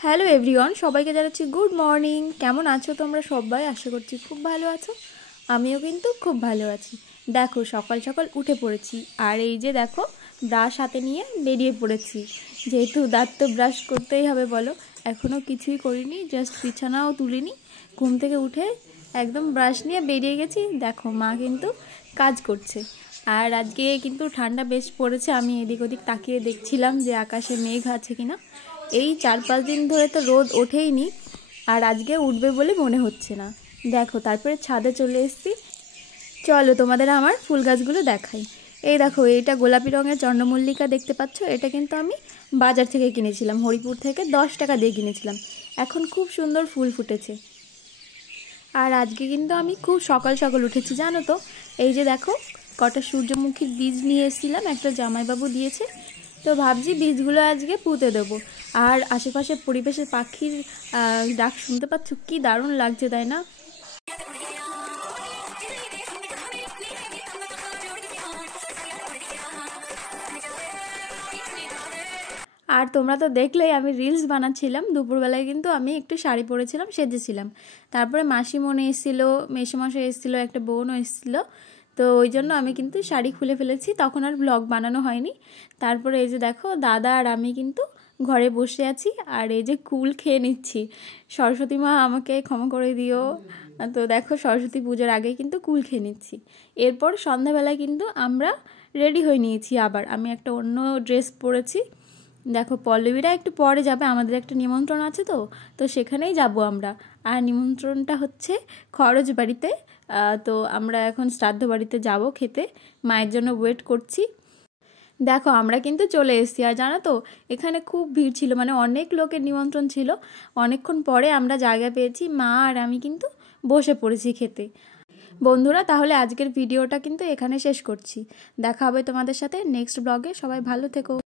Hello everyone, সবাইকে জানাচ্ছি good morning. কেমন আছো তোমরা সবাই? আশা করছি খুব ভালো আছো। আমিও কিন্তু খুব ভালো আছি। দেখো সকাল সকাল উঠে পড়েছি, আর এই যে দেখো ব্রাশ হাতে নিয়ে বেরিয়ে পড়েছি। যেহেতু দাঁত তো ব্রাশ করতেই হবে বলো, এখনও কিছুই করিনি, জাস্ট বিছানাও তুলিনি। ঘুম থেকে উঠে একদম ব্রাশ নিয়ে বেরিয়ে গেছি। দেখো মা কিন্তু কাজ করছে। আর আজকে কিন্তু ঠান্ডা বেশ পড়েছে। আমি এদিক ওদিক তাকিয়ে দেখছিলাম যে আকাশে মেঘ আছে কিনা। এই 4-5 দিন ধরে তো রোদ ওঠেইনি, আর আজকে উঠবে বলে মনে হচ্ছে না। দেখো তারপরে ছাদে চলে এসেছি। চলো তোমাদের আমার ফুল গাছগুলো দেখাই। এই দেখো, এইটা গোলাপি রঙের চন্দ্রমল্লিকা দেখতে পাচ্ছ। এটা কিন্তু আমি বাজার থেকে কিনেছিলাম, হরিপুর থেকে 10 টাকা দিয়ে কিনেছিলাম। এখন খুব সুন্দর ফুল ফুটেছে। আর আজকে কিন্তু আমি খুব সকাল সকাল উঠেছি জানো তো। এই যে দেখো কটা সূর্যমুখীর বীজ নিয়ে এসেছিলাম, একটা জামাইবাবু দিয়েছে। তো ভাবছি বীজগুলো আজকে পুঁতে দেবো। আর আশেপাশে পরিবেশের পাখির ডাক শুনতে পাচ্ছ, কি দারুণ লাগছে তাই না? আর তোমরা তো দেখলেই আমি রিলস বানাচ্ছিলাম। দুপুরবেলায় কিন্তু আমি একটু শাড়ি পরেছিলাম, সেজেছিলাম। তারপরে মাসিমণি এসেছিলো, মেসোমশাই এসেছিলো, একটা বোনও এসেছিলো। তো ওই জন্য আমি কিন্তু শাড়ি খুলে ফেলেছি, তখন আর ব্লগ বানানো হয়নি। তারপরে এই যে দেখো দাদা আর আমি কিন্তু ঘরে বসে আছি, আর এই যে কুল খেয়ে নিচ্ছি। সরস্বতী মা আমাকে ক্ষমা করে দিও। তো দেখো সরস্বতী পুজোর আগে কিন্তু কুল খেয়ে নিচ্ছি। এরপর সন্ধ্যাবেলায় কিন্তু আমরা রেডি হয়ে নিয়েছি। আবার আমি একটা অন্য ড্রেস পরেছি। দেখো পল্লবীরা একটু পরে যাবে, আমাদের একটা নিমন্ত্রণ আছে, তো তো সেখানেই যাব আমরা। আর নিমন্ত্রণটা হচ্ছে খরচ বাড়িতে। তো আমরা এখন শ্রাদ্ধ বাড়িতে যাব খেতে, মায়ের জন্য ওয়েট করছি। দেখো আমরা কিন্তু চলে এসেছি। আর জানো তো এখানে খুব ভিড় ছিল, মানে অনেক লোকের নিমন্ত্রণ ছিল। অনেকক্ষণ পরে আমরা জায়গা পেয়েছি, মা আর আমি কিন্তু বসে পড়েছি খেতে। বন্ধুরা তাহলে আজকের ভিডিওটা কিন্তু এখানে শেষ করছি। দেখা হবে তোমাদের সাথে নেক্সট ব্লগে। সবাই ভালো থেকো।